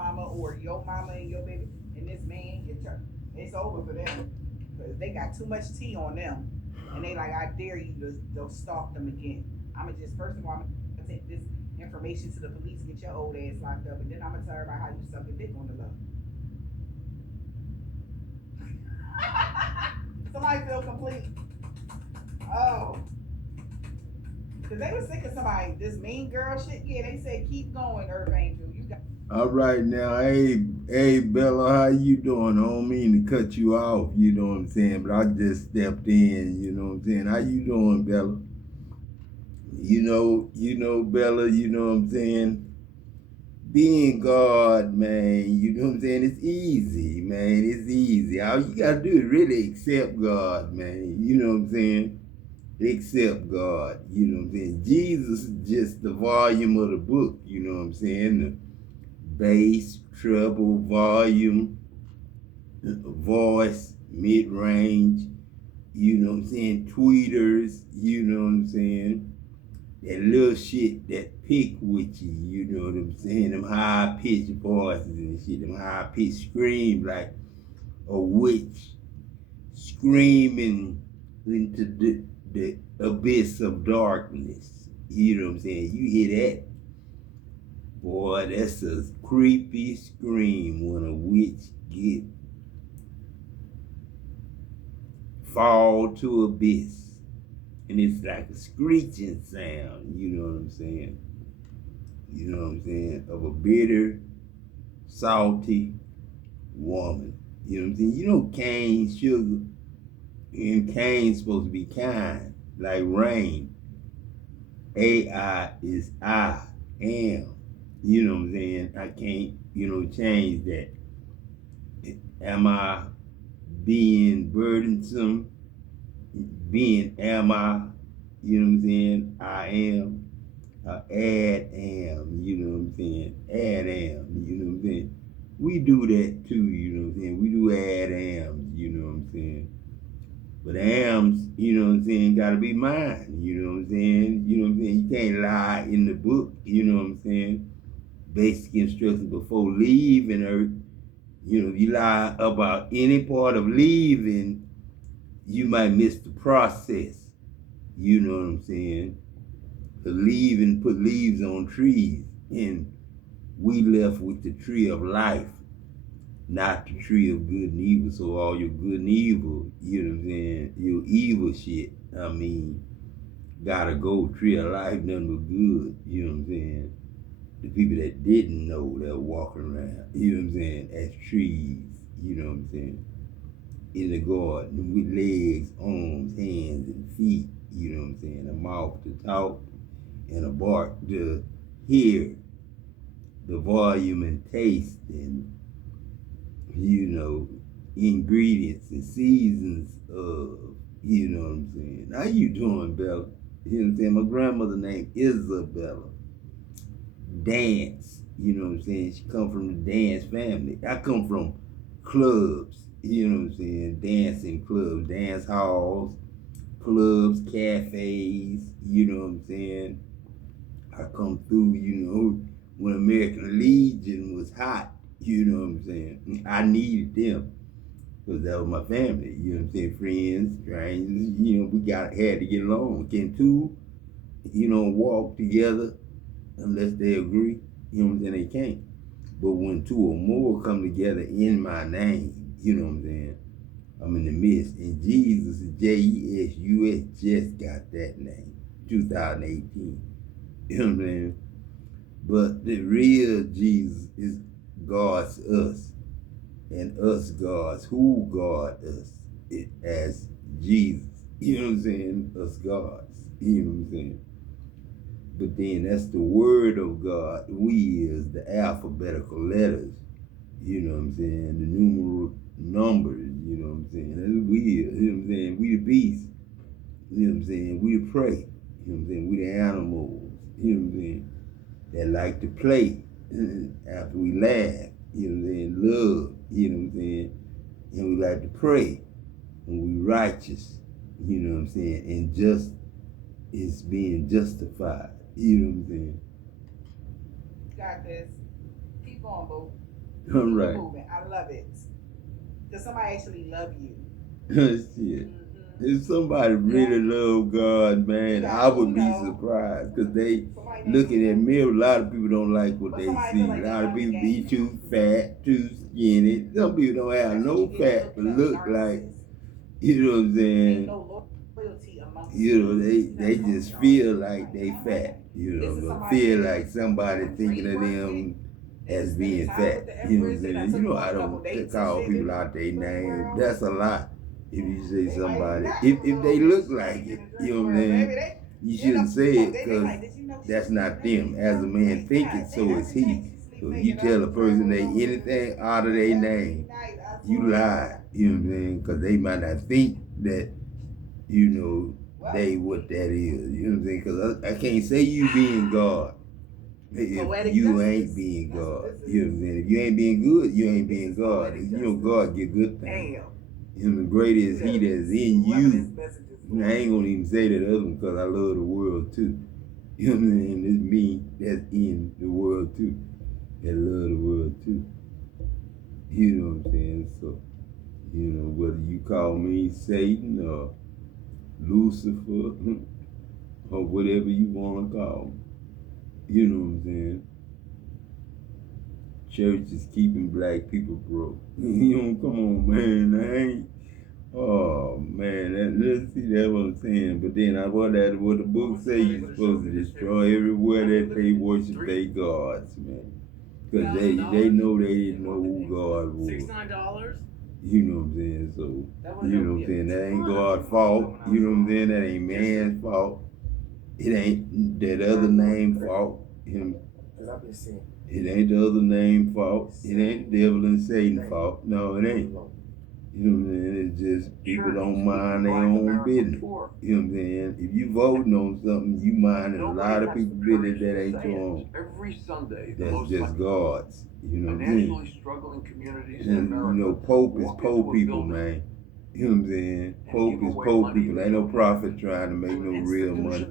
mama or your mama and your baby, and this man get turned, it's over for them because they got too much tea on them, and they like, I dare you to stalk them again. I'ma just first of all, I'm gonna take this information to the police, get your old ass locked up, and then I'm gonna tell everybody how you suck a dick on the low. Somebody feel complete? Oh, because they was sick of somebody, this mean girl shit. Yeah, they said keep going, Earth Angel. You got. All right now, hey Bella, how you doing? I don't mean to cut you off, you know what I'm saying, but I just stepped in, you know what I'm saying. How you doing, Bella? Bella, you know what I'm saying? Being God, man, you know what I'm saying? It's easy, man. It's easy. All you gotta do is really accept God, man. You know what I'm saying? Accept God. You know what I'm saying? Jesus is just the volume of the book, you know what I'm saying? The bass, treble, volume, voice, mid-range, you know what I'm saying? Tweeters, you know what I'm saying? That little shit that pick with you, you know what I'm saying? Them high pitched voices and shit, them high pitched screams like a witch screaming into the abyss of darkness. You know what I'm saying? You hear that? Boy, that's a creepy scream when a witch get fall to abyss. And it's like a screeching sound, you know what I'm saying? You know what I'm saying? Of a bitter, salty woman. You know what I'm saying? You know cane sugar, and cane's supposed to be kind, like rain. AI is I am. You know what I'm saying? I can't, change that. Am I being burdensome? Am I, you know what I'm saying? I am. Add am, you know what I'm saying? Add am, you know what I'm saying? We do that too, you know what I'm saying? We do add ams, you know what I'm saying? But ams, you know what I'm saying, gotta be mine, you know what I'm saying? You know what I'm saying? You can't lie in the book, you know what I'm saying? Basic instructions before leaving Earth. You know, if you lie about any part of leaving, you might miss the process. You know what I'm saying? The leaving put leaves on trees, and we left with the tree of life, not the tree of good and evil. So all your good and evil, you know what I'm saying? Your evil shit, I mean, gotta go. Tree of life, nothing but good. You know what I'm saying? The people that didn't know that were walking around, you know what I'm saying, as trees, you know what I'm saying, in the garden with legs, arms, hands, and feet, you know what I'm saying, a mouth to talk and a bark to hear, the volume and taste and, ingredients and seasons of, you know what I'm saying. How you doing, Bella? You know what I'm saying? My grandmother named Isabella. Dance, you know what I'm saying? She come from the dance family. I come from clubs, you know what I'm saying? Dancing clubs, dance halls, clubs, cafes, you know what I'm saying? I come through, when American Leadgen was hot, you know what I'm saying? I needed them because that was my family, you know what I'm saying? Friends, strangers, had to get along. Can two, walk together unless they agree, you know what I'm saying? They can't. But when two or more come together in my name, you know what I'm saying? I'm in the midst. And Jesus, Jesus, just got that name, 2018. You know what I'm saying? But the real Jesus is God's us, and us God's who God us as Jesus. You know what I'm saying? Us God's. You know what I'm saying? But then that's the word of God. We is the alphabetical letters. You know what I'm saying? The numeral numbers. You know what I'm saying? That's we is. You know what I'm saying? We the beast. You know what I'm saying? We the prey. You know what I'm saying? We the animals. You know what I'm saying? That like to play after we laugh. You know what I'm saying? Love. You know what I'm saying? And we like to pray. And we righteous. You know what I'm saying? And just is being justified. You know what I'm saying? Got this. Keep going, boo. All Keep it right. moving. I love it. Does somebody actually love you? Shit. If somebody really love God, man, I would be surprised because they looking at me. A lot of people don't like what they see. A lot of people be too fat, too skinny. Some people don't have no fat but look like, you know what I'm saying? You know, they just feel like they fat. You know, feel like somebody thinking of them as being fat. You know what I'm saying? You know, I don't call people out their name. That's a lot. If you say somebody, if they look like it, you know what I'm saying? You shouldn't say it because that's not them. As a man thinking, so is he. So if you tell a person they anything out of their name, you lie. You know what I'm saying? Because they might not think that, you know, they what that is. You know what I'm saying? Because I can't say you being God if you ain't being God. You know what I'm saying? If you ain't being good, you ain't being God. If you know God get good things. And the greater is He that's in you. And I ain't gonna even say that other one because I love the world too. You know what I'm saying? It's me that's in the world too. That love the world too. You know what I'm saying? So, you know, whether you call me Satan or Lucifer or whatever you want to call me, you know what I'm saying? Church is keeping black people broke. You know, come on, man. I ain't. Oh man, let's see that's what I'm saying. But then I wonder what the book say you're supposed to destroy everywhere that they worship their gods, man. Because they know they didn't know who God was. $69. You know what I'm saying? So, you know what I'm saying? That ain't God's fault. You know what I'm saying? That ain't man's fault. It ain't that other name fault. Him. It ain't the other name fault. It ain't the devil and Satan fault. No, it ain't. You know what I'm saying? It's just people don't mind their own business. You know what I'm saying? If you voting on something, you minding a lot of people's business that ain't your own. Every Sunday, that's just God's. You know what I'm saying? financially struggling communities in America. You know, Pope is poor people, man. You know what I'm saying? Pope is poor people. Ain't no prophet trying to make no real money.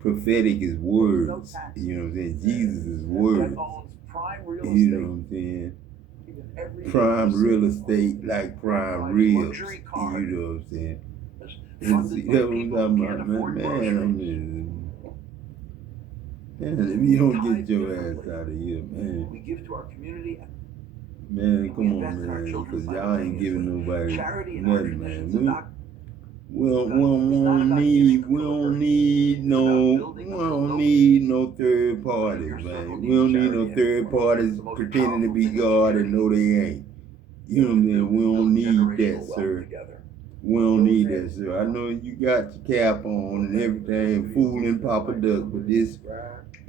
Prophetic is words. You know what I'm saying? Jesus is words. You know what I'm saying? Prime real estate like prime ribs. You know what I'm saying? And see, that's what I'm talking about, man, if you don't get your ass out of here, man. We give to our community. Man, come on, man, because y'all ain't giving nobody nothing, man. We don't need no third parties, man. We don't need no third parties pretending to be God and know they ain't. You know what I'm saying? We don't need that, sir. We don't need that, sir. I know you got your cap on and everything, fooling Papa Duck, but this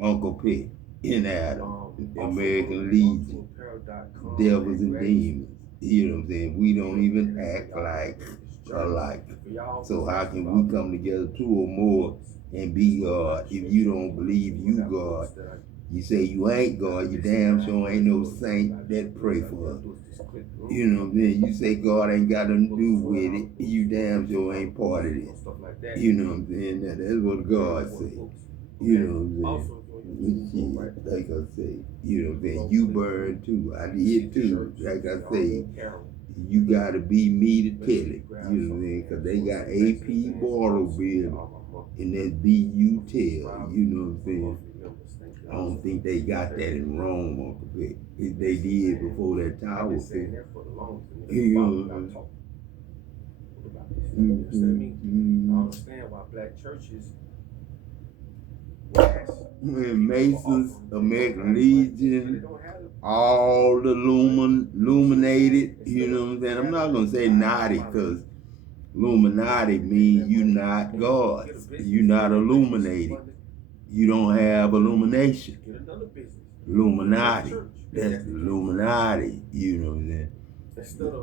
Uncle Pet in Adam, American Leadgen, devils and demons. You know what I'm saying? We don't even act like alike. So how can we come together, two or more, and be God? If you don't believe you God, you say you ain't God, you damn sure ain't no saint that pray for us. You know what I'm saying? You say God ain't got nothing to do with it, you damn sure ain't part of it. You know what I'm saying? That's what God say. You know what I'm saying? Like I say, you know what I'm saying? You burn too. I did too. Like I say, you gotta be me to tell it. You know what I'm saying? Because they got AP Barlow bill and that B you tell. You know what I'm saying? I don't think they got that in Rome, Uncle Vic. They did before that tower fell. You know what I'm saying? I understand why black churches Masons, American Legion, all the illuminated, you know what I'm saying? I'm not going to say naughty because Illuminati means you not God. You not illuminated. You don't have illumination. Illuminati. That's the Illuminati, you know what I'm saying?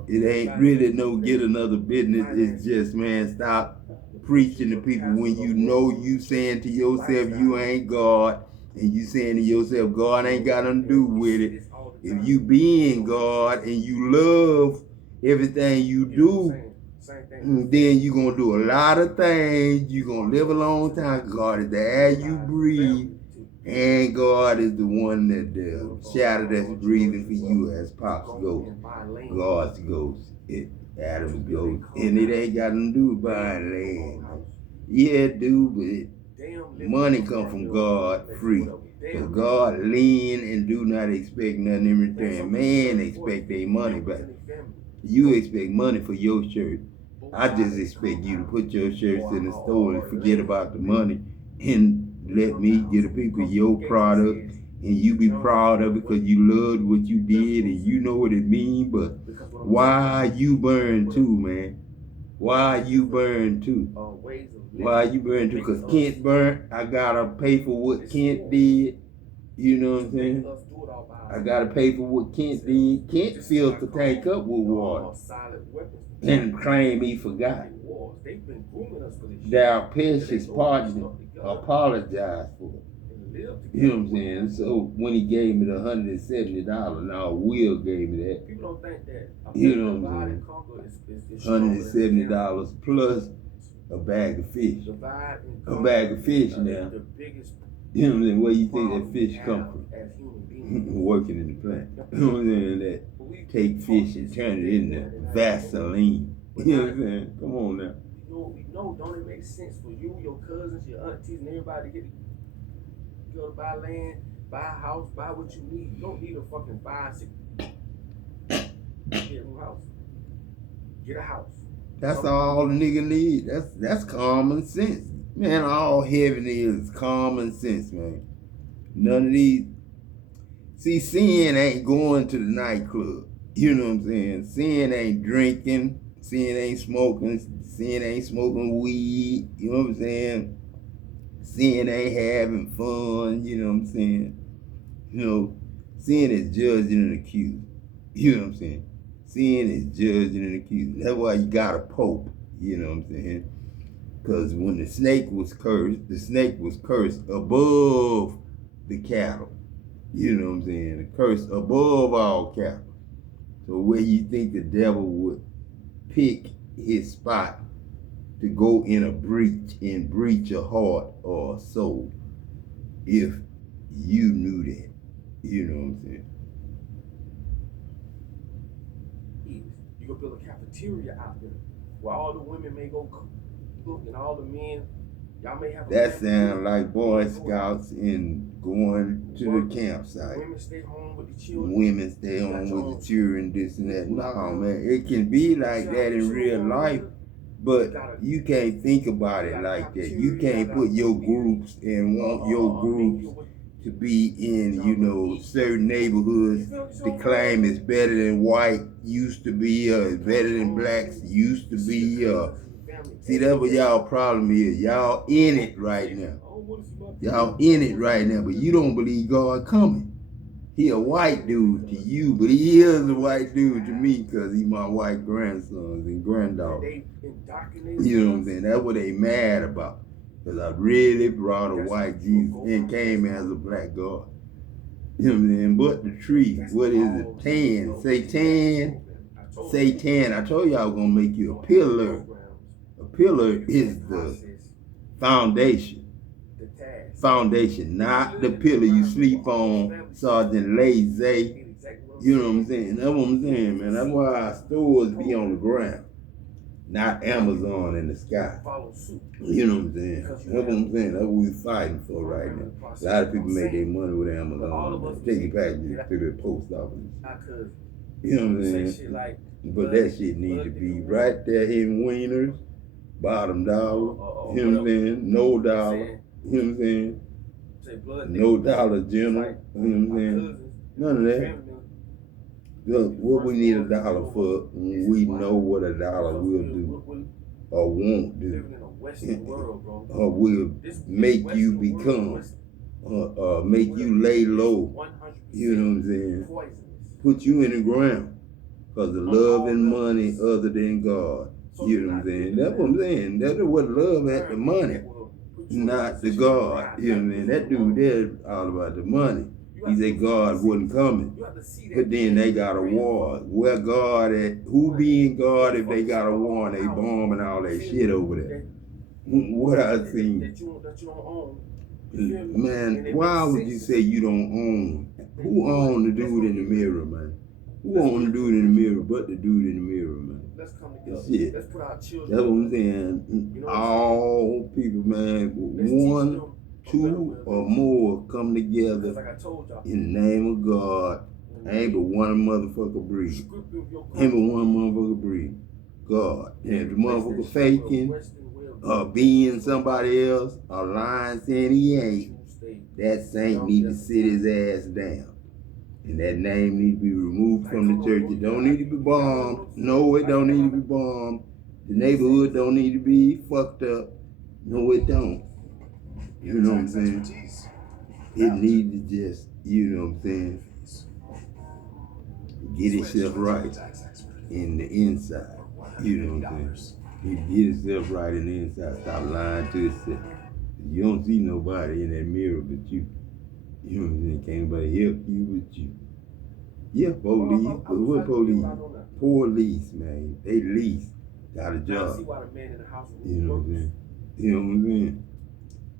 It ain't really no get another business. It's just, man, stop preaching to people when you know you saying to yourself you ain't God and you saying to yourself God ain't got nothing to do with it. If you being God and you love everything you do, then you're going to do a lot of things. You're going to live a long time. God is the air you breathe. And God is the one that the shadow that's breathing for you, as Pops goes. God's ghost. Adam's ghost. And it ain't got nothing to do with buying land. Yeah, it do, but money come from God free. So God lean and do not expect nothing in return. Man expect their money back. You expect money for your shirt. I just expect you to put your shirts in the store and forget about the money and let me get the people your product and you be proud of it because you loved what you did and you know what it means. But why you burn too, man? Why you burn too? Why you burn too? Because Kent burnt. I gotta pay for what Kent did. You know what I'm saying? I gotta pay for what Kent did. Kent fills the tank up with water and claim he forgot. Thou precious partner apologized for it. You know what I'm saying? So when he gave me the $170, now Will gave me that. People don't think that. You know what I'm saying? $170 plus a bag of fish. A bag of fish now. You know what I'm saying? Where you think that fish come from? Working in the plant. You know what I'm saying? That take fish and turn it into Vaseline. You know what I'm saying? Come on now. Don't it make sense for you, your cousins, your aunties, and everybody to go to buy land, buy a house, buy what you need? You don't need a fucking 5-6 house. Get a house. That's all the nigga need. That's common sense. Man, all heaven is common sense, man. None of these. See, sin ain't going to the nightclub. You know what I'm saying? Sin ain't drinking. Sin ain't smoking. Sin ain't smoking weed. You know what I'm saying? Sin ain't having fun. You know what I'm saying? You know, sin is judging and accusing. You know what I'm saying? Sin is judging and accusing. That's why you got a pope. You know what I'm saying? Because when the snake was cursed above the cattle. You know what I'm saying? The curse above all cattle. So where you think the devil would pick his spot to go in a breach and breach a heart or a soul if you knew that? You know what I'm saying? You could build a cafeteria out there where all the women may go cook and all the men, y'all may have. That sounds like Boy Scouts and going to the campsite. Women stay home with the children. Women stay home with the children, this and that. No, man, it can be like that in real life, but you can't think about it like that. You can't put your groups and want your groups to be in, you know, certain neighborhoods to claim it's better than white used to be, or better than blacks used to be. See, that's what y'all problem is. Y'all in it right now. Y'all in it right now, but you don't believe God coming. He a white dude to you, but he is a white dude to me because he my white grandsons and granddaughters. You know what I'm saying? That's what they mad about. Because I really brought a white Jesus and came as a black God. You know what I'm saying? But the tree, what is it? Tan. Say tan. Say tan. I told you I was going to make you a pillar. A pillar is the foundation. Foundation, not the pillar you sleep on, Sergeant Lazy. You know what I'm saying? That's what I'm saying, man. That's why our stores be on the ground, not Amazon in the sky. You know what I'm saying? That's what I'm saying. That's what we fighting for right now. A lot of people make their money with Amazon. Take your packages to the post office. You know what I'm saying? But that shit need to be right there in Wieners, bottom dollar. You know what I'm saying? No dollar. You know what I'm saying? No Dollar General. You know what I'm saying? None of that. Look, what we need a dollar for, we know what a dollar will do or won't do. Or will make you become. Make you lay low. You know what I'm saying? Put you in the ground. Because of love and money other than God. You know what I'm saying? That's what I'm saying. That's what love at, the money. Not the God. You know what I mean? That dude there all about the money. He said God wasn't coming. But then they got a war. Where God at? Who being God if they got a war and they bombing all that shit over there? What I seen. Man, why would you say you don't own? Who own the dude in the mirror, man? Who own the dude in the mirror but the dude in the mirror, man? Let's come together. Shit. Let's put our children. That's what I'm saying. You know All people, man, one, two, or more come together like I told y'all, in the name of God. Ain't but one motherfucker breed. Ain't but one motherfucker breed. God. And if the motherfucker faking, being somebody else, or lying saying he ain't, that saint need to sit his ass down. And that name need to be removed from the church. It don't need to be bombed. No, it don't need to be bombed. The neighborhood don't need to be fucked up. No, it don't. You know what I'm saying? It needs to just, you know what I'm saying, get itself right in the inside. You know what I'm saying? It get itself right in the inside. Stop lying to itself. You don't see nobody in that mirror but you. You know what I'm saying? Can't nobody help you but you. Yeah, police. But what police? Poor lease, man. They lease. Got a job. You know what I'm saying? You know what I'm saying?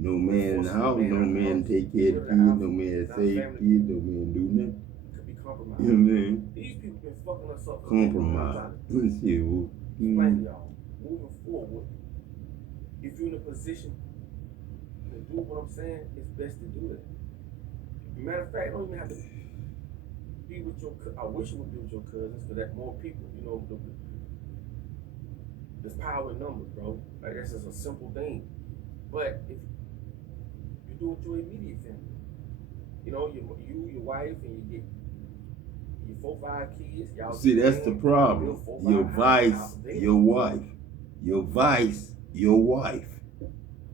No man in the house, no man take care of the kids, no man save kids, no man do nothing. You know what I'm saying? These people been fucking us up. Compromise. Let's see. Explain to y'all. Moving forward, if you're in a position to do what I'm saying, it's best to do it. Matter of fact, don't even have to be with your. I wish you would be with your cousins, because that more people, you know, there's power in numbers, bro. Like that's just a simple thing. But if you do it with your immediate family, you know, your wife, and you get your 4, 5 kids. Y'all see, that's the problem. Your vice, your wife. Your vice, your wife.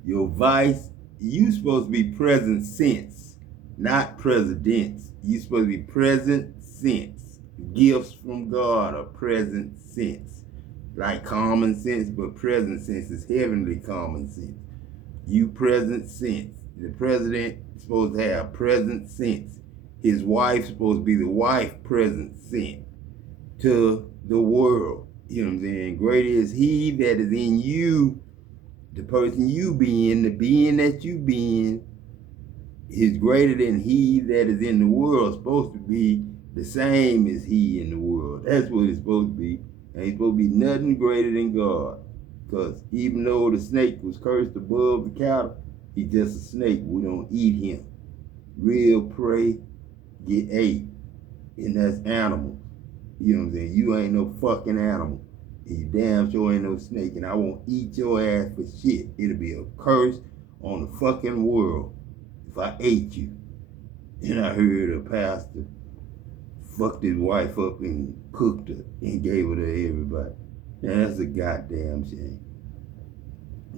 Your vice, you supposed to be present sense, not presidents. You supposed to be present sense. Gifts from God are present sense. Like common sense, but present sense is heavenly common sense. You present sense. The president is supposed to have present sense. His wife's supposed to be the wife present sense to the world. You know what I'm saying? Greater is he that is in you, the person you being, the being that you being, is greater than he that is in the world. Supposed to be the same as he in the world. That's what it's supposed to be. Ain't supposed to be nothing greater than God. Because even though the snake was cursed above the cattle, he's just a snake. We don't eat him. Real prey get ate. And that's animal. You know what I'm saying? You ain't no fucking animal. And you damn sure ain't no snake. And I won't eat your ass for shit. It'll be a curse on the fucking world if I ate you. And I heard a pastor fucked his wife up and cooked her and gave her to everybody. Now that's a goddamn shame.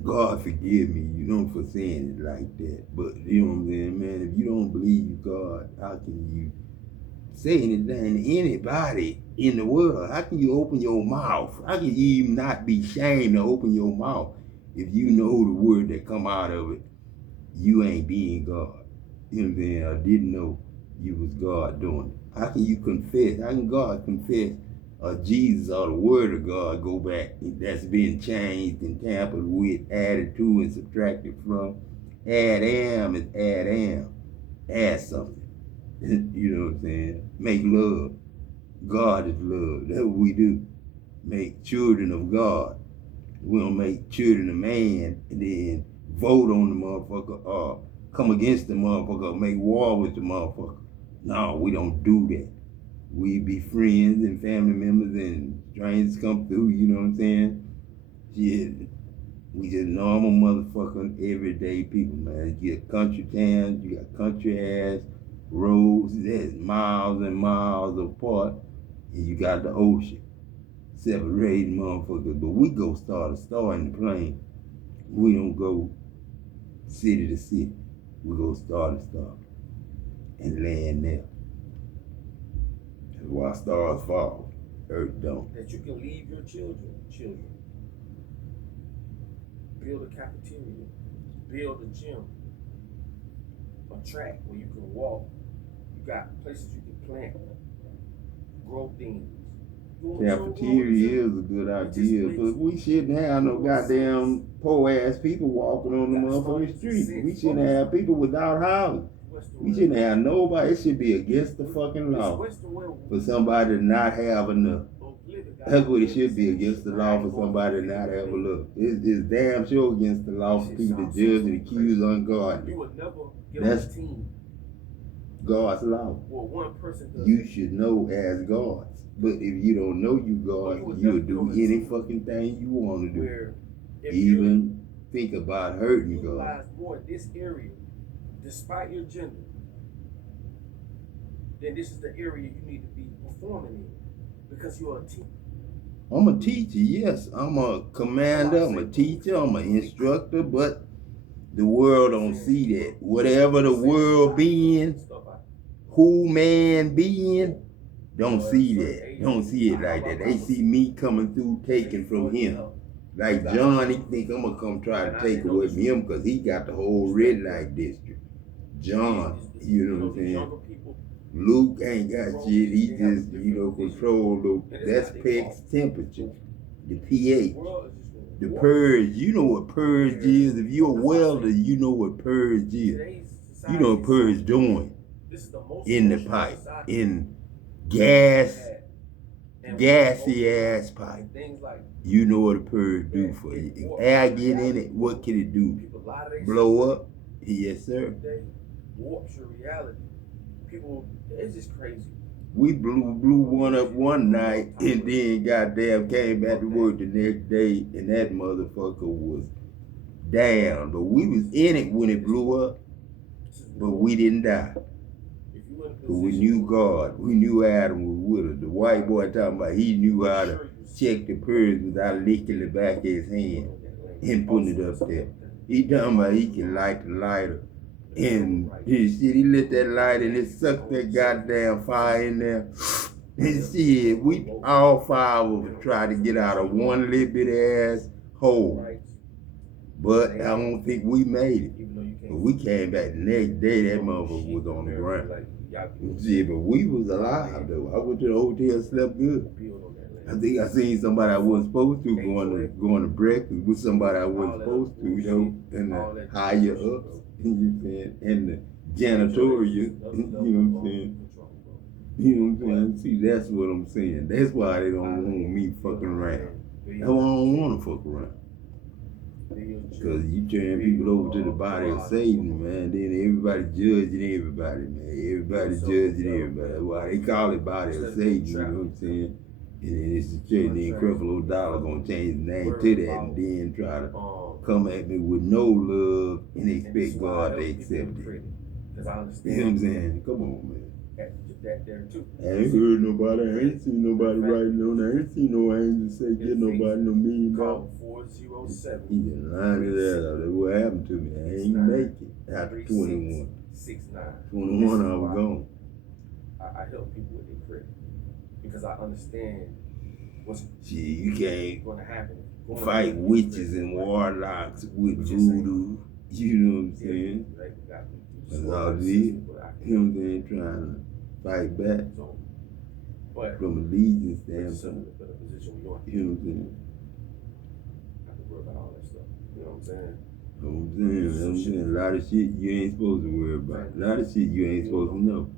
God forgive me, you know, for saying it like that. But you know what I'm saying, man, if you don't believe God, how can you say anything to anybody in the world? How can you open your mouth? How can you even not be ashamed to open your mouth if you know the word that come out of it? You ain't being God. You know what I'm saying? I didn't know you was God doing it. How can you confess? How can God confess Jesus or the word of God go back that's been changed and tampered with, added to and subtracted from? Adam is Adam. Add something. You know what I'm saying? Make love. God is love. That's what we do. Make children of God. We don't make children of man and then vote on the motherfucker or come against the motherfucker or make war with the motherfucker. No, we don't do that. We be friends and family members and strangers come through, you know what I'm saying? Shit, we just normal motherfucking everyday people, man. You got country towns, you got country ass roads that's miles and miles apart, and you got the ocean separating motherfuckers. But we go start a star in the plane. We don't go city to city. We go start a star and land there. That's why stars fall, earth don't. That you can leave your children. Build a cafeteria, build a gym, a track where you can walk. You got places you can plant, grow things, Cafeteria is a good idea, but we shouldn't have no goddamn poor ass people walking on the motherfucking street. We shouldn't have people without housing. We shouldn't have nobody. It should be against the fucking law for somebody to not have enough. That's what it should be, against the law for somebody to not have enough. It's damn sure against the law for people to judge and accuse ungodly. That's God's law. You should know as gods. But if you don't know you God, you'll do any fucking thing you want to do. Even think about hurting God. More in this area, despite your gender, then this is the area you need to be performing in, because you are a teacher. I'm a teacher, yes. I'm a commander, I'm a teacher, I'm an instructor, but the world don't see that. Whatever the world being, who man being, don't see that. Don't see it like that. They see me coming through taking from him. Like John, he think I'm gonna come try to take away from him because he got the whole red light district. John, you know what I'm saying? Luke ain't got shit. He just, control that's Peck's temperature, the pH, the purge. You know what purge is. If you're a welder, you know what purge is. You know what purge doing in the pipe, in gassy ass pipe. You know what a purge do for you. Air get in it, what can it do? Blow up? Yes, sir. Warps your reality. People, it's just crazy. We blew one up one night and then goddamn came back to work the next day and that motherfucker was down. But we was in it when it blew up, but we didn't die. But we knew God. We knew Adam was with us. The white boy talking about he knew how to check the purge without licking the back of his hand and putting it up there. He talking about he can light the lighter. And shit, he lit that light and it sucked that goddamn fire in there. And shit, we all five of us tried to get out of one little bit ass hole. But I don't think we made it. But we came back the next day, that motherfucker was on the ground. Yeah, but we was alive though. I went to the hotel, slept good. I think I seen somebody I wasn't supposed to going to breakfast with somebody I wasn't supposed to, and the higher ups, and the janitorial, you know what I'm saying? You know what I'm saying? See, that's what I'm saying. That's why they don't want me fucking around. That's why I don't want to fuck around. Because you turn people over to the body of Satan, man, then everybody judging everybody, man. Everybody judging everybody. That's why they call it body of Satan, you know what I'm saying? And then it's the church, and then Creflo Dollar gonna change the name to that and then try to come at me with no love and expect God to accept it. You know what I'm saying? Come on, man. I ain't heard nobody, I ain't seen nobody writing on there. I ain't seen no angel say get nobody no $1 million. He just lined it out. That's what happened to me. I ain't make it after 21. 21 I was gone. I help people with their credit because I understand what's you can't going to happen. Fight witches and warlocks with voodoo. You know what I'm saying? That's all it is. You know what I'm saying? Trying to fight back from a Leadgen standpoint. You know what I'm saying? About all that stuff. You know what I'm saying? I'm saying a lot of shit you ain't supposed to worry about. A lot of shit you ain't supposed to know.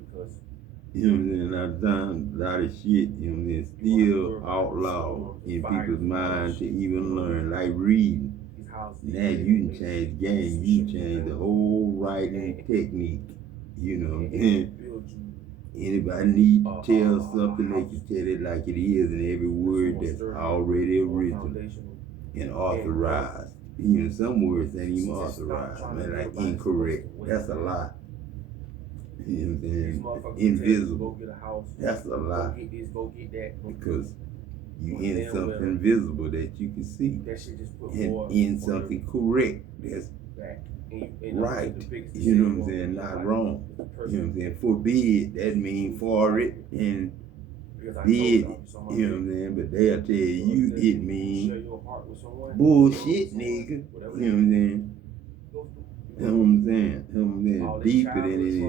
You know what I'm saying? A lot of times, a lot of shit, you know what I'm saying, still outlawed in people's minds to even learn, like reading. Now you can change the game, you can change the whole writing technique, you know. Anybody need to tell something, they can tell it like it is in every word that's already original and authorized. You know, some words ain't even authorized, man, like incorrect. That's a lie. You know what I'm saying? Invisible. That's a lie. Because you in something visible that you can see. And in something correct that's right. You know what I'm saying? Not wrong. You know what I'm saying? Forbid, that means for it and bid it. You know what I'm saying? But they'll tell you it means bullshit, nigga. You know what I'm saying? You know what I'm saying? Deeper than it is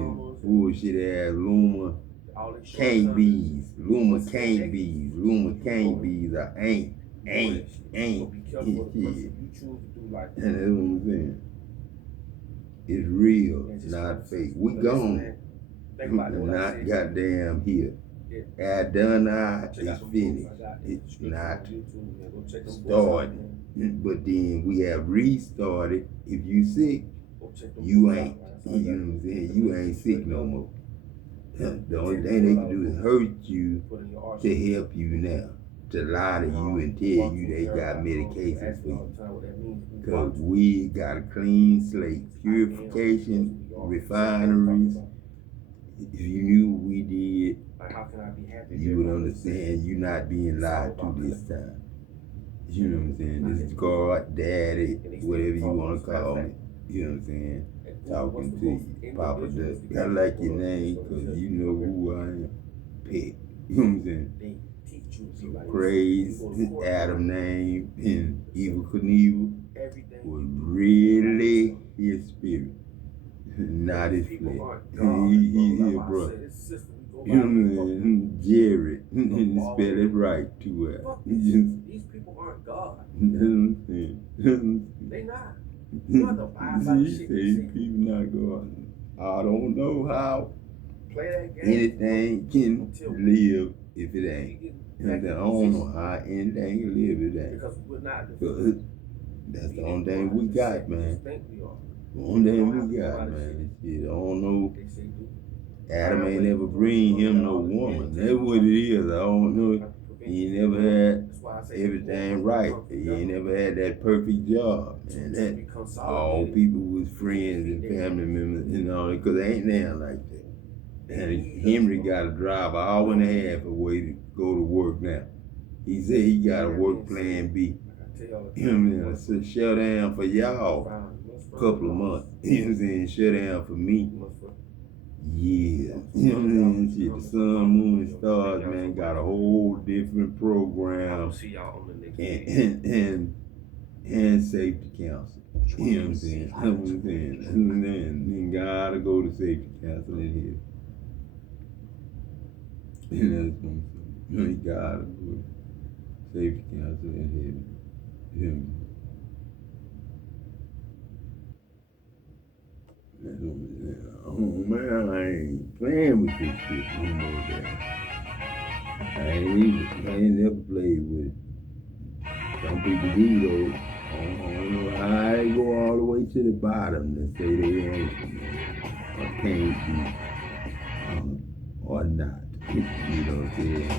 bullshit ass Luma all this short can't term, bees, Luma But can't they- bees, Luma you can't go- bees are ain't, you ain't, So ain't, be careful of the person shit. you choose to do like And that's what I'm saying. It's real, And just not focus. fake. We But listen, gone. man, think about that, what I Not said. goddamn here. Yeah. Adonai Check is out them finished. books I got. It's Scripture not on YouTube, man. Go check them books started. out, man. But then we have restarted. If you sick, Go check them you books ain't. out, man. That's all You gotta know what I'm do. saying? Put You them ain't books sick straight no up. more. The only thing they can do is hurt you Put in your to arsenal. help you now. To lie to you and tell you they got medications for you. Because we got a clean slate, purification, refineries. If you knew what we did, Like, how can I be happy? you would understand you not being lied to this time. You know what I'm saying? This is God, Daddy, whatever you want to call me. You know what I'm saying? Talking to you. Papa Duck. I like your name because you know who I am. Pet. You know what I'm saying? They teach you. So praise Adam name and Evil Knievel was really his spirit, not his flesh. He a brother. You know what I'm saying? Jared. Spell it right too well. These people aren't God. You know what I'm saying? They not. You don't have to abide by the He shit say they say. people not going. I don't know how Play that game. anything can live if it ain't. You And get I back in don't know position. how anything can live if it ain't. Because we're not. So, that's the only thing we got, man. Think we are. The only thing we got, man. Shit, I don't know. They say do. Adam ain't never bring him no woman. That's what it is. I don't know. He ain't never had That's why I say everything right. He ain't never had that perfect job. And that all people was friends and family members and all that, because they ain't now like that. And Henry got to drive an hour and a half away to go to work now. He said he got a work plan B. You know what I'm saying? So shut down for y'all a couple of months. You know what I'm saying? Shut down for me. Yeah. You know what I'm saying? Shit, the sun, moon, and stars, man, got a whole different program See y'all on the next and safety council. You know what I'm saying? That's what I'm saying. And then gotta go to safety council in here. And that's what I'm saying. You gotta go to safety council in here. You know what I'm saying? That's what I'm saying. Oh man, I ain't playing with this shit no more. I ain't never played with it. Some people do though. I don't know how they go all the way to the bottom and say they ain't or can't be or not. You know what I'm saying?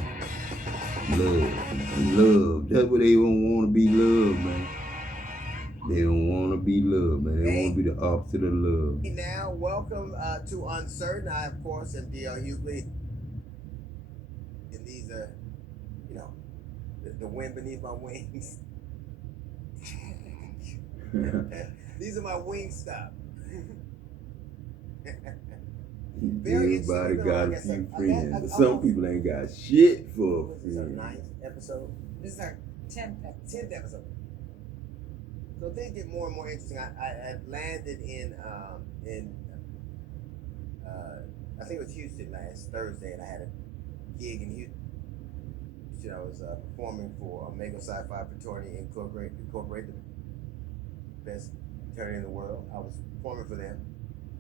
Love. That's what they don't want to be loved, man. They don't want to be loved, man. They want to be the opposite of love. Now, welcome to Uncertain. I, of course, am D.L. Hughley. And these are, you know, the wind beneath my wings. These are my wing stop. Everybody got a few friends, but some people ain't got shit for a This is our friend. 9th episode. This is our 10th episode. 10th episode. So things get more and more interesting. I landed in I think it was Houston last Thursday, and I had a gig in Houston. I was performing for Omega Sci-Fi Fraternity Incorporated, the best fraternity in the world. I was performing for them,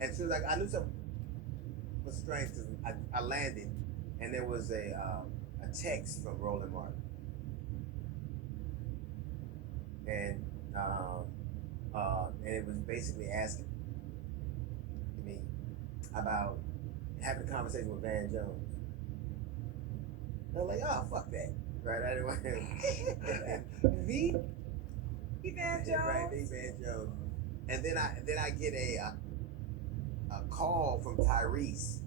and so I knew something was strange because I landed, and there was a text from Roland Martin, and it was basically asking me about having a conversation with Van Jones. And I'm like, oh, fuck that. Right? I didn't want to. V Van Jones. Right, V Van Jones. And then I get a call from Tyrese.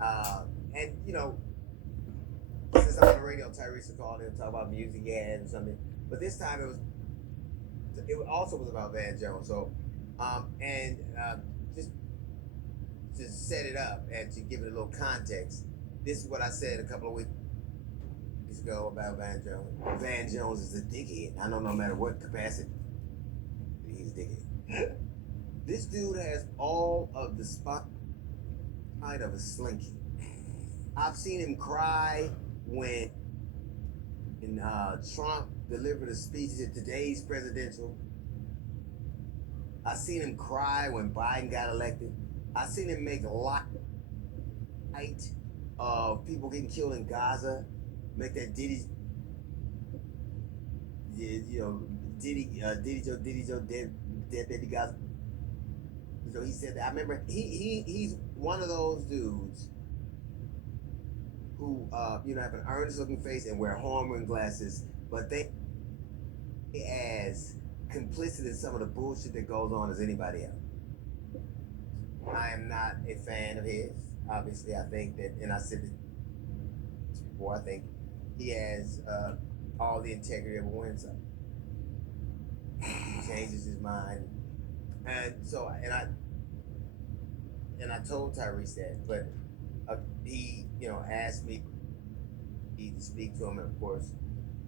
And, you know, since I'm on the radio, Tyrese will call in and talk about music he had and something. But this time it also was about Van Jones. So, just to set it up and to give it a little context, this is what I said a couple of weeks ago about Van Jones. Van Jones is a dickhead. I know no matter what capacity, he's a dickhead. This dude has all of the spine of a slinky. I've seen him cry when Trump delivered a speech at today's presidential. I've seen him cry when Biden got elected. I've seen him make light of people getting killed in Gaza. Make that Diddy Joe, dead baby Gaza. So he said that. I remember he's one of those dudes who have an earnest looking face and wear horn glasses, but they as complicit in some of the bullshit that goes on as anybody else. I am not a fan of his. Obviously, I think that, and I said this before, I think he has all the integrity of a windsock. He changes his mind, and so I told Tyrese that, but he asked me to speak to him, and of course,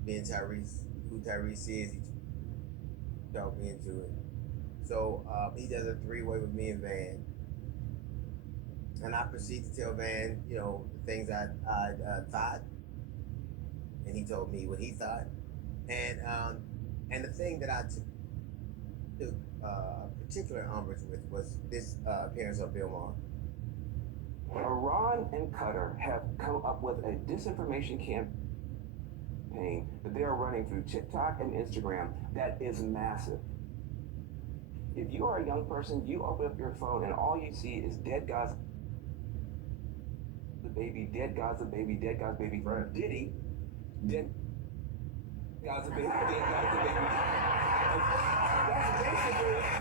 me and Tyrese, who Tyrese is, he talked me into it. So he does a 3-way with me and Van, and I proceed to tell Van, the things I thought, and he told me what he thought, and the thing that I took particular umbrage with was this appearance of Bill Maher. Iran and Qatar have come up with a disinformation campaign that they are running through TikTok and Instagram that is massive. If you are a young person, you open up your phone and all you see is dead Gaza baby, dead Gaza baby, dead Gaza baby, Right. Diddy, dead Gaza baby, dead Gaza baby. That's basically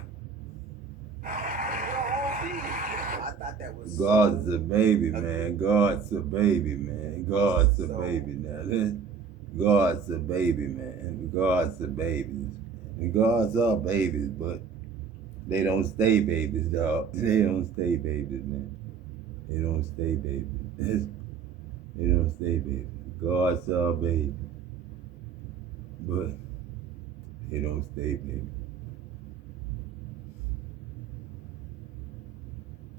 I thought that was God's a baby, man. God's a baby, man. God's a So- baby now. God's a baby, man. God's a babies. And Gods are babies, but they don't stay babies, dog. They don't stay babies, man. They don't stay babies. They don't stay babies. Gods are babies, but they don't stay babies.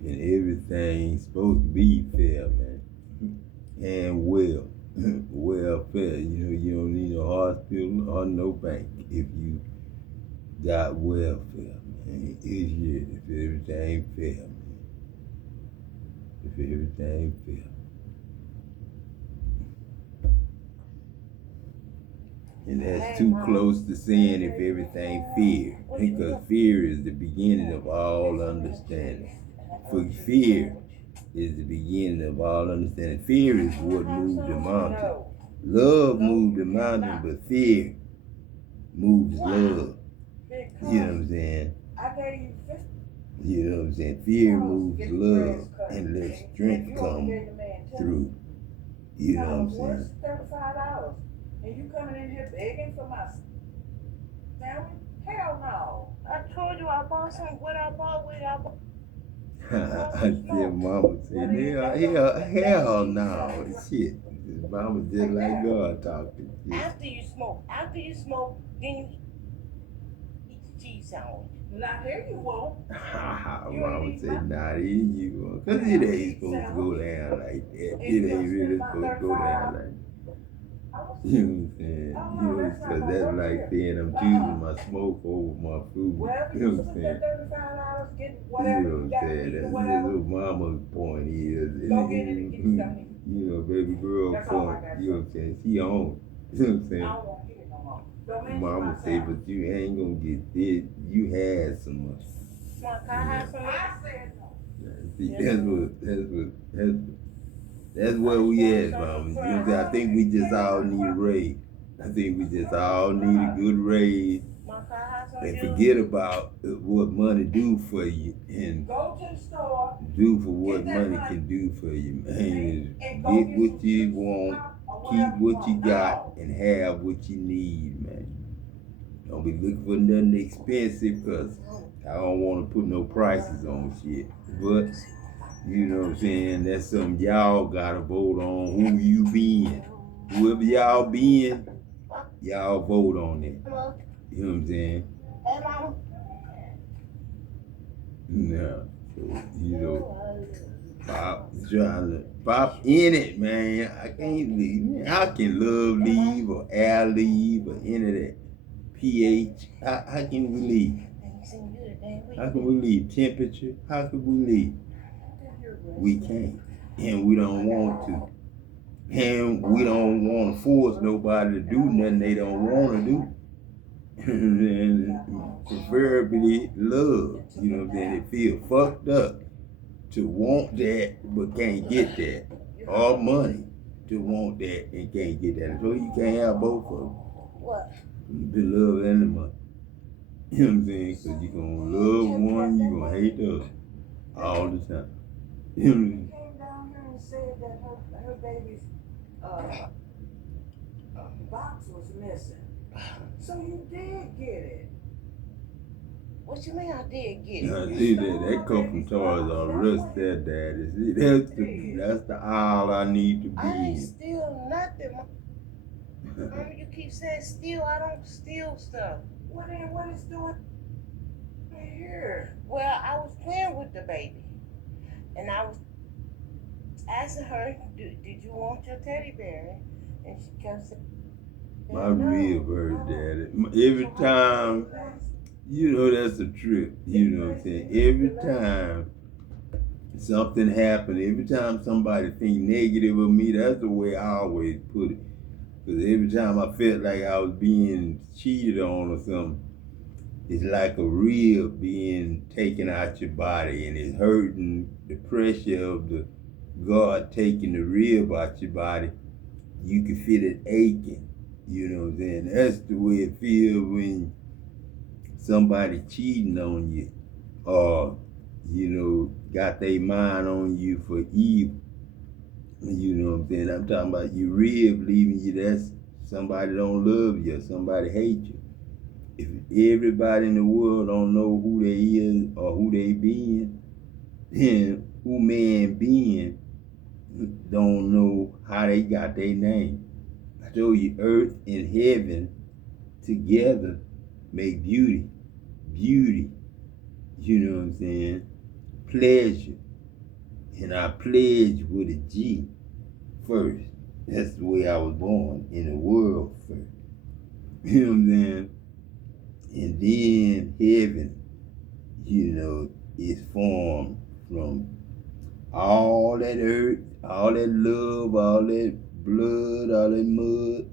And everything's supposed to be fair, man. And well. Welfare. You don't need no hospital or no bank if you got welfare, man. If everything fair, man. If everything fair. And that's too close to saying if everything fear. Because fear is the beginning of all understanding. For fear is the beginning of all understanding. Fear is what moved the mountain. Love moved the mountain, but fear moves love. You know what I'm saying? You know what I'm saying? Fear moves love and lets strength come through. You know what I'm saying? $35. And you coming in here begging for my sandwich? Hell no. I told you I bought some, what I bought, what I bought. I tell mama, say, hell no. Shit. Mama just like God talking. Shit. After you smoke, then you eat the cheese sandwich. Not here you won't. Mama say, not in you. Because it ain't supposed to go down like that. It ain't really supposed to go down like that. You know what I'm saying? Because that's like saying I'm choosing my smoke over my food. Wherever You know you what I'm spend saying? that $35, get You whatever know you what I'm got to saying? eat or That's whatever. what mama's point is. Go get it and get you something. You know, baby girl That's all I point. got. You know what I'm saying? She on. You know what I'm I saying? don't want to get it no more. Don't mention Mama my say, sandwich. but you ain't gonna get this. You had some money. Mom, can I have some? I said no. See, that's where we at, mama. You know what I'm saying? I think we just all need a raise. I think we just all need a good raise Mom, can I have some? and forget about what money do for you and Go to the store. do for what Get that money money. can do for you, man. And go Get get what some you chips, want, pop, or keep whatever what you want. got, No. and have what you need, man. Don't be looking for nothing expensive, cause I don't want to put no prices on shit. But you know what I'm saying? That's something y'all gotta vote on. Who you being? Whoever y'all being, y'all vote on it. Hello? You know what I'm saying? Hey, Mama. No. So, you know, Pop trying to pop in it, man. I can't leave. Man, how can love leave or air leave or any of that? pH. How can we leave? How can we leave? Temperature. How can we leave? We can't, and we don't want to, and we don't want to force nobody to do nothing they don't want to do. And preferably love. You know what I'm saying? It feel fucked up to want that but can't get that, or money to want that and can't get that. So you can't have both of them. What? The love and the money. You know what I'm saying? Because you're going to love one, you're going to hate the other all the time. You know what I mean? Came down here and said that her baby's box was missing. So you did get it. What you mean I did get it? I see that. That come from Toys R Us, their daddy. See, that's the aisle I need to be I ain't in. steal nothing. Mama, you keep saying steal. I don't steal stuff. What is doing here? Well, I was playing with the baby. And I was asking her, did you want your teddy bear? And she kept saying, My rib hurt, daddy. Every time, you know that's a trip. You know what I'm saying? Every time something happened, every time somebody think negative of me, that's the way I always put it. Because every time I felt like I was being cheated on or something, it's like a rib being taken out your body and it's hurting. The pressure of the God taking the rib out your body, you can feel it aching. You know what I'm saying? That's the way it feels when somebody cheating on you or, you know, got their mind on you for evil. You know what I'm saying? I'm talking about your rib leaving you. That's somebody don't love you or somebody hate you. If everybody in the world don't know who they is or who they being, then who man being don't know how they got their name. I told you earth and heaven together make beauty. Beauty. You know what I'm saying? Pleasure. And I pledge with a G first. That's the way I was born, in the world first. You know what I'm saying? And then heaven, you know, is formed from all that earth, all that love, all that blood, all that mud.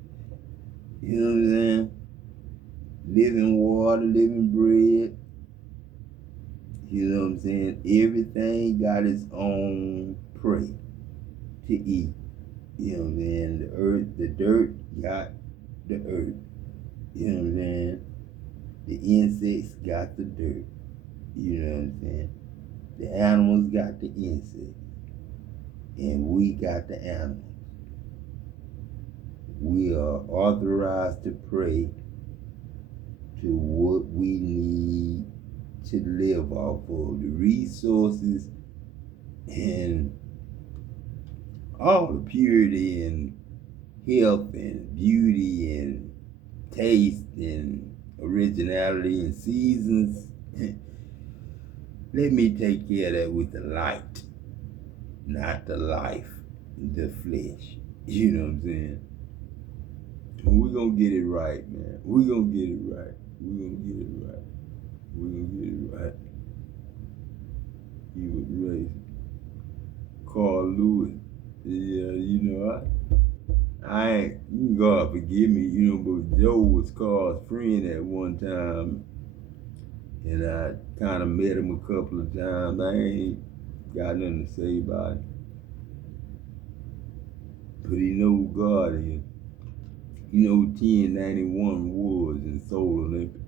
You know what I'm saying? Living water, living bread. You know what I'm saying? Everything got its own prey to eat. You know what I'm saying? The earth, the dirt got the earth. You know what I'm saying? The insects got the dirt. You know what I'm saying? The animals got the insects. And we got the animals. We are authorized to pray to what we need to live off of, the resources and all the purity and health and beauty and taste and originality and seasons. Let me take care of that with the light, not the life, the flesh. You know what I'm saying? We're going to get it right, man. We're going to get it right. We're going to get it right. We're going to get it right. He was raised. Carl Lewis. Yeah, you know, I ain't, God forgive me, you know, but Joe was Carl's friend at one time. And I kind of met him a couple of times. I ain't got nothing to say about it. But he know who God is. You know who 1091 was in Soul Olympic.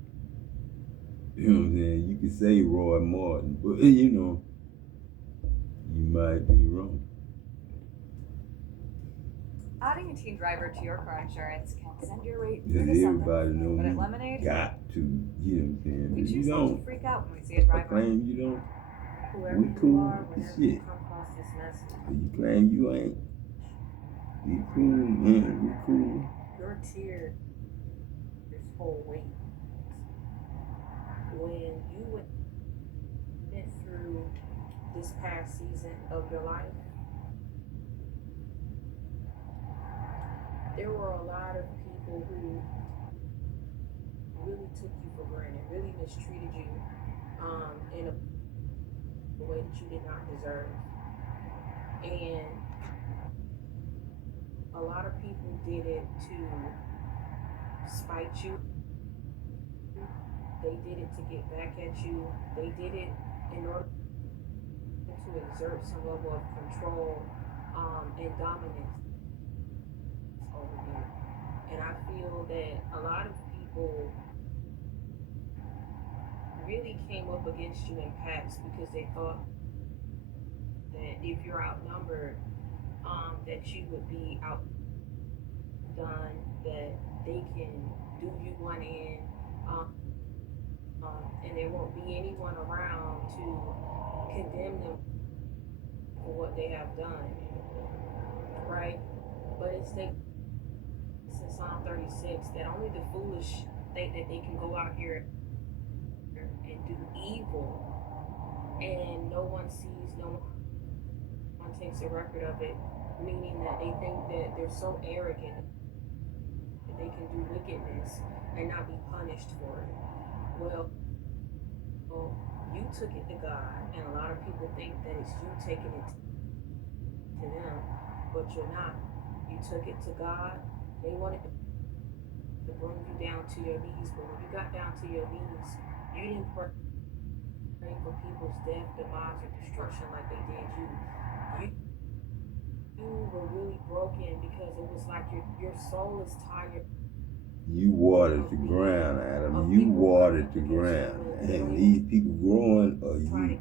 You know what I'm saying? You could say Roy Martin, but you know, you might be wrong. Adding a teen driver to your car insurance can send your rate Because through the everybody sun. knows But at you Lemonade, got to, you know what I'm saying? we If you choose not don't, to freak out when we see a I driver. claim you don't, Whoever we you cool are, as whenever shit. you come across this message, If you claim you ain't, we cool, man, we cool. your tear is whole weight. When you went through this past season of your life, there were a lot of people who really took you for granted, really mistreated you in a way that you did not deserve. And a lot of people did it to spite you. They did it to get back at you. They did it in order to exert some level of control and dominance over you. And I feel that a lot of people really came up against you in packs because they thought that if you're outnumbered, that you would be outdone, that they can do you one in, and there won't be anyone around to condemn them for what they have done, right? But it states in Psalm 36 that only the foolish think that they can go out here and do evil, and no one sees, no one takes a record of it, meaning that they think that they're so arrogant that they can do wickedness and not be punished for it. Well, you took it to God, and a lot of people think that it's you taking it to them, but you're not. You took it to God. They wanted to bring you down to your knees, but when you got down to your knees, you didn't pray for people's death, demise, or destruction like they did you. You were really broken because it was like your soul is tired. You watered the ground, Adam. You watered the ground. And these people growing are you.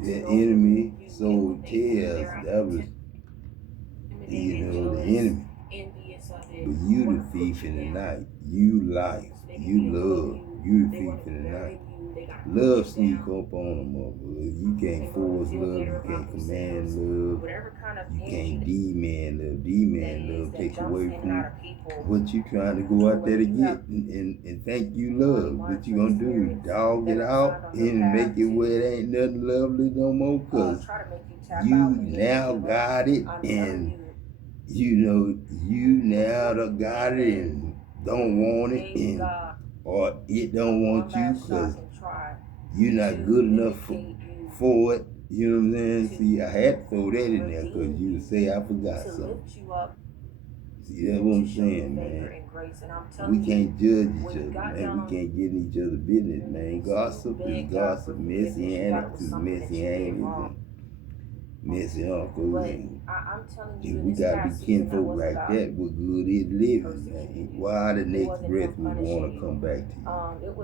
The enemy sowed tares. That was, the enemy. But you the thief in the night. You life. You love. You the thief in the night. Love sneak up on them, mother. You can't force love. You can't command love. You can't demand love. Demand love takes away from what you trying to go out there to get and think you love. What you gonna do? Dog it out and make it where it ain't nothing lovely no more? Cause you now got it, and you now done got it and don't want it, and or it don't want you because you're not good enough for it. You know what I'm saying? See, I had to throw that in there because you would say I forgot something. See, that's what I'm saying, man. We can't judge each other, man. We can't get in each other's business, man. Gossip is gossip. Messianics is messianics, and messy uncles. And if we gotta be kinfolk like that, what good is living, man? Why the next breath we want to come back to you?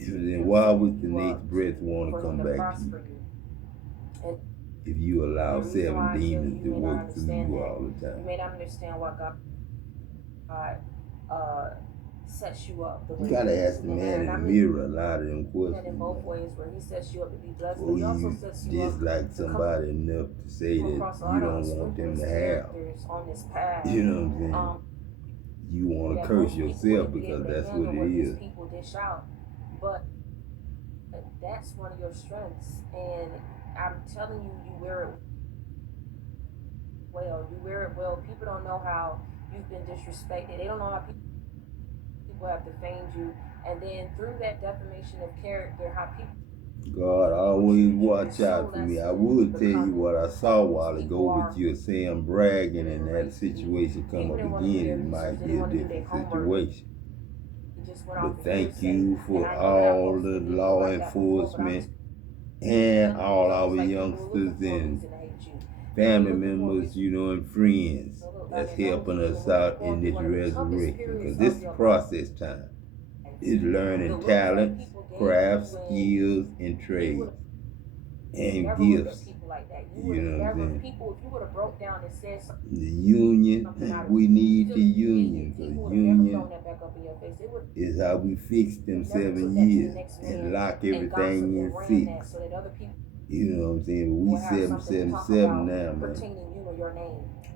Then why would the next breath want to come back to you? If you allow 7 demons to work through you all the time. You may not understand why God sets you up the way you gotta ask the man in the mirror a lot of them questions. In both ways, where he sets you up to be blessed, or you dislike somebody enough to say that you don't want them to have. You know what I'm saying? You want to curse yourself because that's what it is. People dish out, but that's one of your strengths, and I'm telling you, you wear it well. You wear it well. People don't know how you've been disrespected. They don't know how people have defamed you, and then through that defamation of character, how people. God always watch out for me. I would tell you what I saw a while ago with you saying bragging, and that situation come up again, it might be a different situation. But thank you for all the law enforcement and all our youngsters and family members, and friends that's helping us out in this resurrection. Because this is process time. It's learning talents, crafts, skills, and trades, and gifts. You know what I'm saying? The union, we need the union, because union is how we fix them 7 years and lock everything in 6. You know what I'm saying? But we 777 now, man.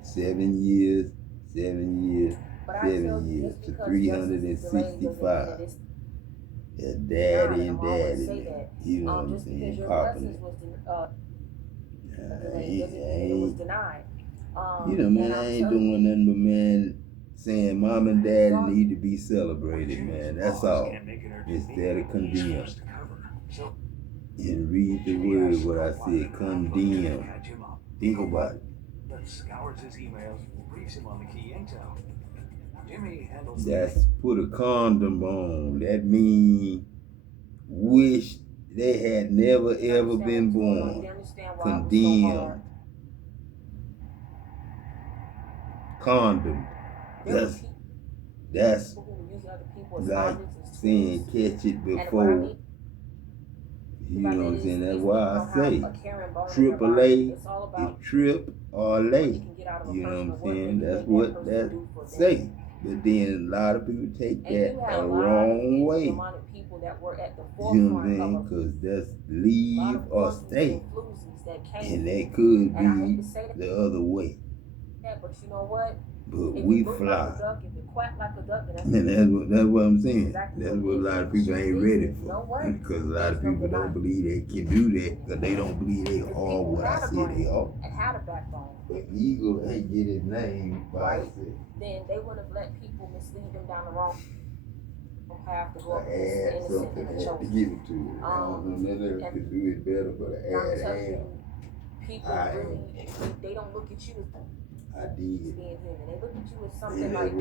7 years, 7 years, 7 years to 365. Yeah, daddy and daddy, man. You know what I'm saying? Popping it. delay doesn't mean that it was denied. You know, man, and I I'm ain't telling doing you, nothing but, man, saying mom and dad need to be celebrated, man. That's all. Instead of condemn. And read the word, what I said, condemn. Think about it. Then scours his emails, briefs him on the key intel. Jimmy handles That's put a condom on. That means wish they had never ever been born. Condemn. Condom. That's like saying catch it before. You know what I'm saying? That's why I say AAA is trip or lay. You know what I'm saying? That's what that say. But then a lot of people take that the wrong way. You know what I'm saying? Because that's leave or stay. And that could be the other way. But you know what? But if we look fly. Like a duck, if you quack like a duck, and that's what I'm saying. Exactly that's what a lot of people ain't ready for. Because a lot of people don't believe they can do that. Because they don't believe they are what I say they are. And had a backbone. But Eagle ain't get his name by itself. Then they would have let people mislead them down the wrong path to go up I against the had innocent something and the had to chosen. give it to it. I don't know nothing else could do it better, but I had. People really, they don't look at you as I did. being human. They look at you as something and like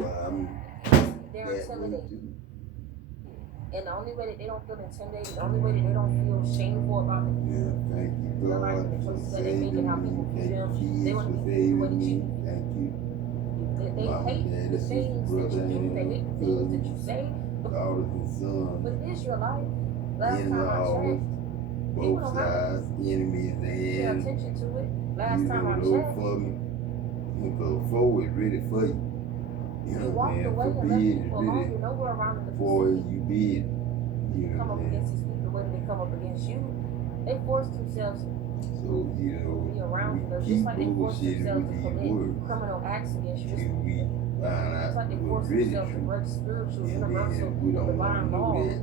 they're intimidated. And the only way that they don't feel intimidated, the only way that they don't feel shameful about it, thank you, their life and the choices that they make and how people view them, they want to be the way that you. Thank you. They hate the things that you do. They hate the things that you say. Daughters and sons. But it is your life. Last time I checked, both sides, enemies, and pay attention to it. Last time I checked, for me. You go forward, ready for you. You know what I'm saying? Forbid is ready for you bid. You know come up against these people the way that they come up against you. They force themselves so, you know, to be around you. Just like they force themselves to commit criminal acts against you. Just like they force themselves to break spiritual, universal, divine laws.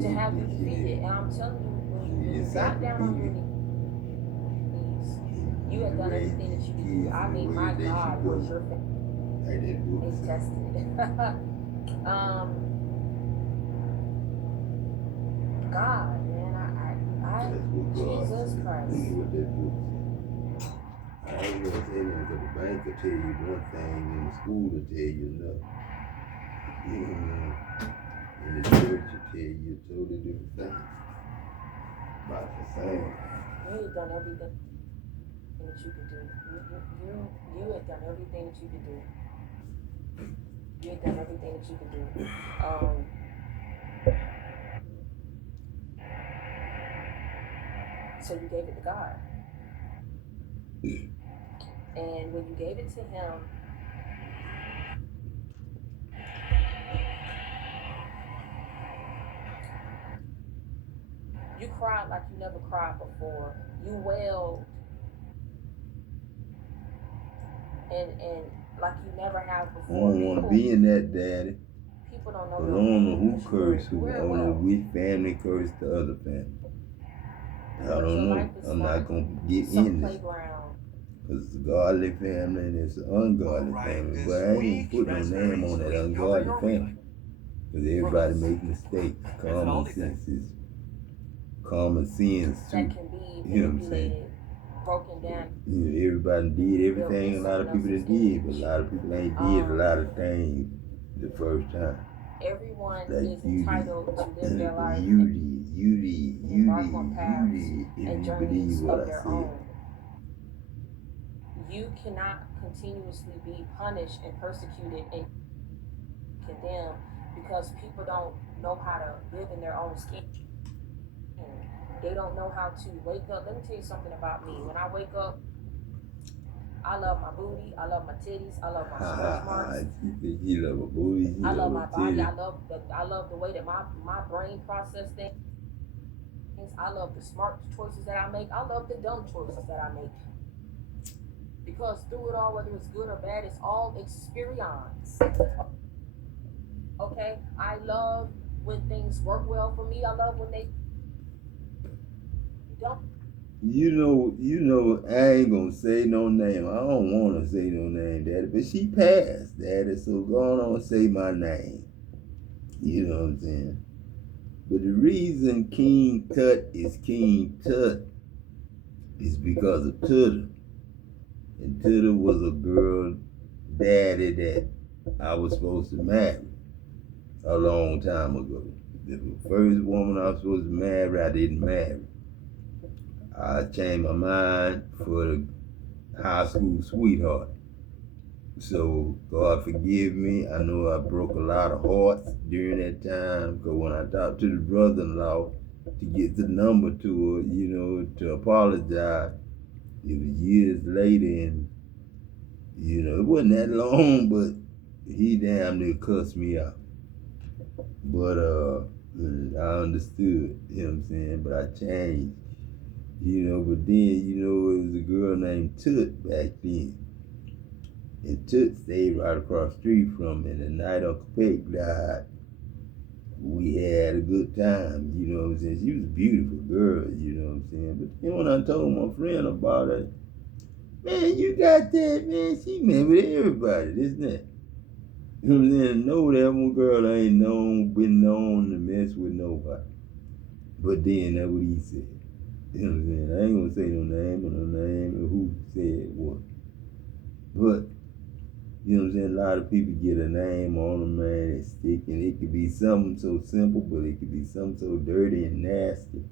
To have you defeated. And I'm telling you, when you got down on your knees, you had done everything that you could do. I mean, my God was your faith. They tested it. God, man, Jesus Christ. I ain't gonna say nothing because the bank will tell you one thing and the school will tell you another. You know what I mean? And the church will tell you totally different things. About the same. You had done everything that you could do. You had done everything that you could do. You had done everything that you could do. So you gave it to God. And when you gave it to Him, you cried like you never cried before. You wailed and like you never have before. I don't want to be in that, Daddy. People don't know. Because I don't know who cursed who. I don't know which family cursed the other family. I don't know. I'm not going to get in this. Because it's a godly family and it's an ungodly family. But I ain't put no name on that ungodly family. Because everybody make mistakes. Common sense too. You know what I'm saying? Broken down. You know, everybody did everything a lot of people that did, but a lot of people ain't did a lot of things the first time. Everyone like is entitled to live their life. You did, and you believe what I said. Own. You cannot continuously be punished and persecuted and condemned because people don't know how to live in their own skin. They don't know how to wake up. Let me tell you something about me. When I wake up, I love my booty. I love my titties. I love my stretch marks. You love a booty. I love my body. I love the way that my brain process things. I love the smart choices that I make. I love the dumb choices that I make. Because through it all, whether it's good or bad, it's all experience. Okay? I love when things work well for me. I love when they don't. I ain't gonna say no name. I don't wanna say no name, Daddy, but she passed, Daddy, so go on and say my name. You know what I'm saying? But the reason King Tut is King Tut is because of Tutta. And Tutta was a girl daddy that I was supposed to marry a long time ago. The first woman I was supposed to marry, I didn't marry. I changed my mind for the high school sweetheart. So God forgive me. I know I broke a lot of hearts during that time, because when I talked to the brother-in-law to get the number to her, to apologize, it was years later, and it wasn't that long, but he damn near cussed me out. But I understood, you know what I'm saying? But I changed, but then, it was a girl named Tut back then. And Tut stayed right across the street from me. And the night Uncle Peck died, we had a good time, you know what I'm saying? She was a beautiful girl, you know what I'm saying? But then when I told my friend about her, man, you got that, man, she met with everybody, this and that. You know what I'm saying? No, that one girl ain't been known to mess with nobody. But then that's what he said. You know what I'm saying? I ain't gonna say no name or who said what. But, you know what I'm saying? A lot of people get a name on them, man, and stick, and it could be something so simple, but it could be something so dirty and nasty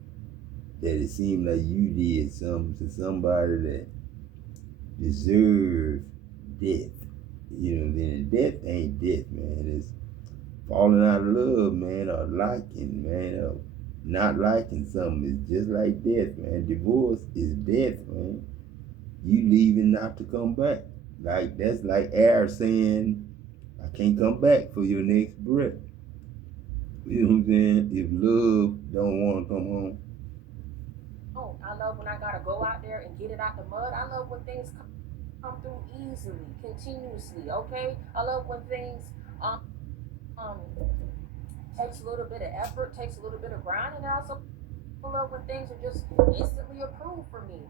that it seemed like you did something to somebody that deserved death. You know, then death ain't death, man. It's falling out of love, man, or liking, man, or not liking something. It's just like death, man. Divorce is death, man. You leaving not to come back. Like, that's like air saying, I can't come back for your next breath. You know what I'm saying? If love don't want to come home. Oh, I love when I gotta go out there and get it out the mud. I love when things come through easily, continuously, okay? I love when things takes a little bit of effort, takes a little bit of grind, and I also love when things are just instantly approved for me.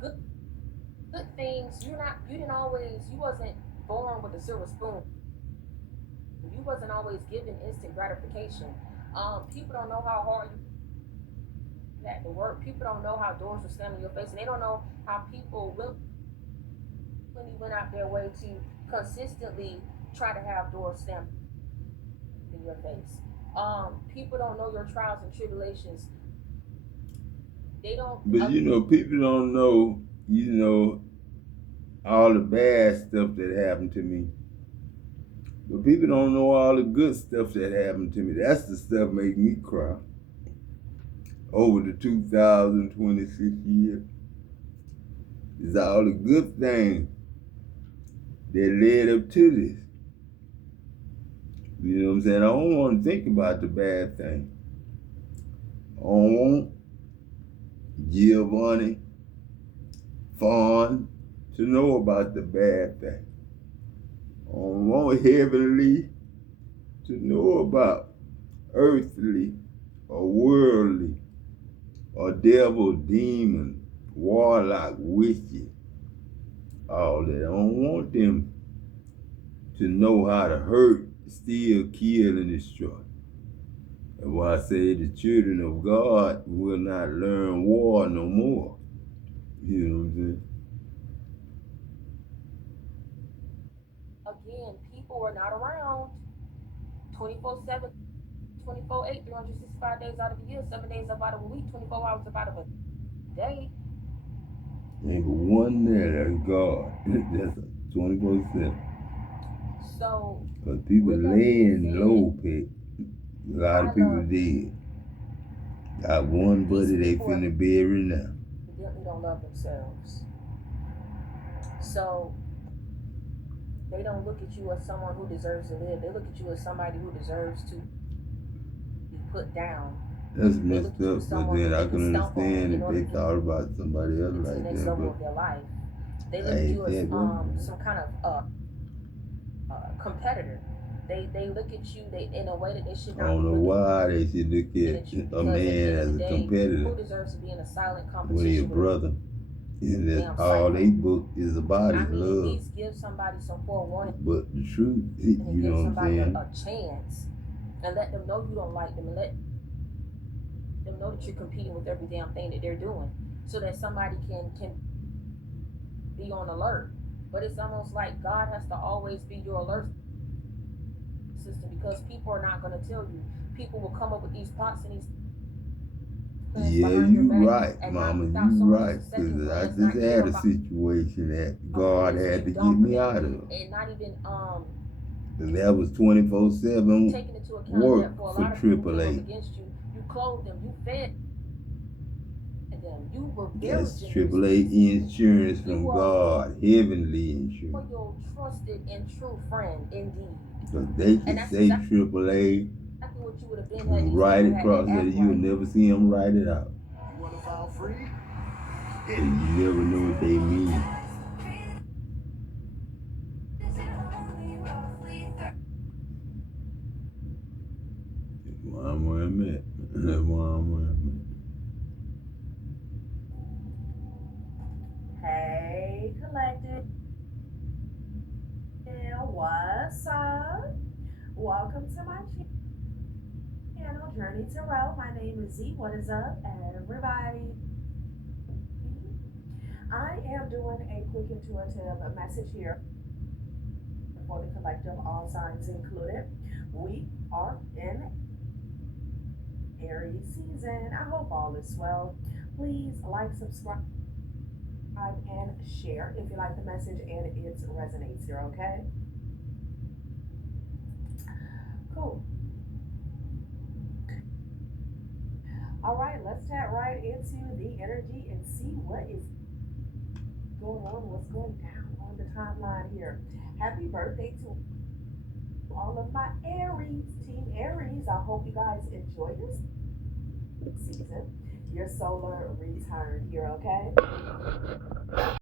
Good things, you wasn't born with a silver spoon. You wasn't always given instant gratification. People don't know how hard you had to work. People don't know how doors were slammed in your face, and they don't know how people really went out their way to consistently try to have doors slammed in your face. People don't know your trials and tribulations. They don't. But people don't know, all the bad stuff that happened to me. But people don't know all the good stuff that happened to me. That's the stuff make me cry. Over the 2026 years, it's all the good things that led up to this. You know what I'm saying? I don't want to think about the bad thing. I don't want Giovanni Fawn to know about the bad thing. I don't want Heavenly to know about earthly or worldly or devil, demon, warlock, witches, all that. I don't want them to know how to hurt, steal, kill, and destroy. That's why I say the children of God will not learn war no more. You know what I'm saying? Again, people are not around 24/7, 24/8, 365 days out of the year, 7 days out of a week, 24 hours out of a day. Ain't but one there, that's God. That's 24/7. So, because people laying low, pick. A lot of people dead. Got one buddy they finna bury now. They don't love themselves. So they don't look at you as someone who deserves to live. They look at you as somebody who deserves to be put down. That's messed up, but then I can understand if they thought about somebody else like the next that. level of their life. They look at you as some kind of competitor. They look at you in a way that they should I not don't be know looking why they should look at you, at a because man at the end as of a the day, competitor who deserves to be in a silent when he a competition with brother. And that's damn all psycho? they book is about I is mean, at love. least give somebody some forewarning But the truth, and you give know what I'm somebody saying? a chance and let them know you don't like them and let them know that you're competing with every damn thing that they're doing, so that somebody can be on alert. But it's almost like God has to always be your alert system, because people are not going to tell you. People will come up with these plots and these plans Yeah, behind your you back right, and Mama, not without you so much right. as a second Because I glance, just not care had a about situation that what God it is had that to you've get done me for out them, of. and not even And that was 24/7 taking into account work that for a for lot of people who came up AAA. against you, you clothed them, you fed them, you were very That's generous AAA with these insurance people. You from were God, heavenly a insurance. loyal, trusted, and true friend indeed. Because they And can that's say exactly AAA what you would have been had and these write people had across that that, act you'll right. never see them write it out. You want to file free? So you never know what they mean. That's where I'm at. That's where I'm at. Hey, collective. What's up? Welcome to my channel, Journey to Row. My name is Z. What is up, everybody? I am doing a quick intuitive message here for the collective, all signs included. We are in Aries season. I hope all is well. Please like, subscribe, and share if you like the message and it resonates here, okay? Cool. All right, let's tap right into the energy and see what is going on, what's going down on the timeline here. Happy birthday to all of my Aries, Team Aries. I hope you guys enjoy this season, your solar return here, okay?